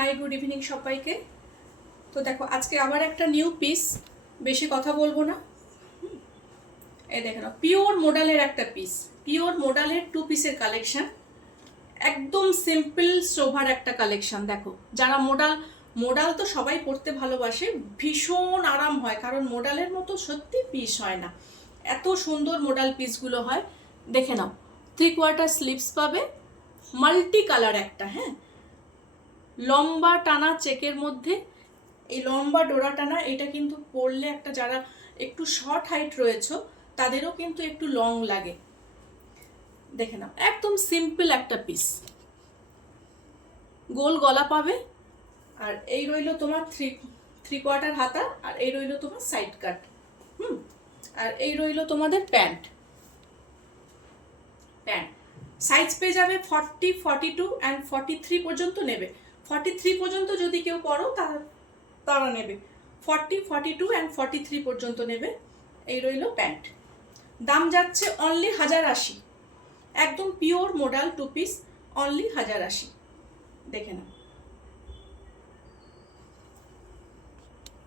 High, good evening সবাইকে। তো দেখো, আজকে আবার একটা নিউ পিস, বেশি কথা বলবো না। এই দেখো না, পিওর মোডালের একটা পিস, পিওর মোডালের 2 পিসের কালেকশন। একদম সিম্পল সোভার একটা কালেকশন। দেখো, যারা মোডাল তো সবাই পরতে ভালোবাসে, ভীষণ আরাম হয়, কারণ মোডালের মতো সত্যি পিস হয় না। এত সুন্দর মোডাল পিসগুলো হয়। দেখে নাও, 3/4 স্লিভস পাবে, মাল্টি কালার একটা, হ্যাঁ, লম্বা টানা চেকের মধ্যে। এই লম্বা ডোরা টানা এটা কিন্তু পরলে একটা, যারা একটু শর্ট হাইট রয়েছে তাদেরও কিন্তু একটু লং লাগে। দেখে নাও, একদম সিম্পল একটা পিস, গোল গলা পাবে। আর এই রইলো তোমার থ্রি কোয়ার্টার হাতা, আর এই রইলো তোমার সাইড কাট। আর এই রইলো তোমাদের প্যান্ট। সাইজ পেয়ে যাবে 40, 42 অ্যান্ড 43 পর্যন্ত নেবে। 43 পর্যন্ত যদি কেউ পরো তারা নেবে, 40, 42 অ্যান্ড 43 পর্যন্ত নেবে। এই রইল প্যান্ট। দাম যাচ্ছে অনলি 1080। একদম পিওর মোডাল 2 পিস, অনলি 1080। দেখে নাও।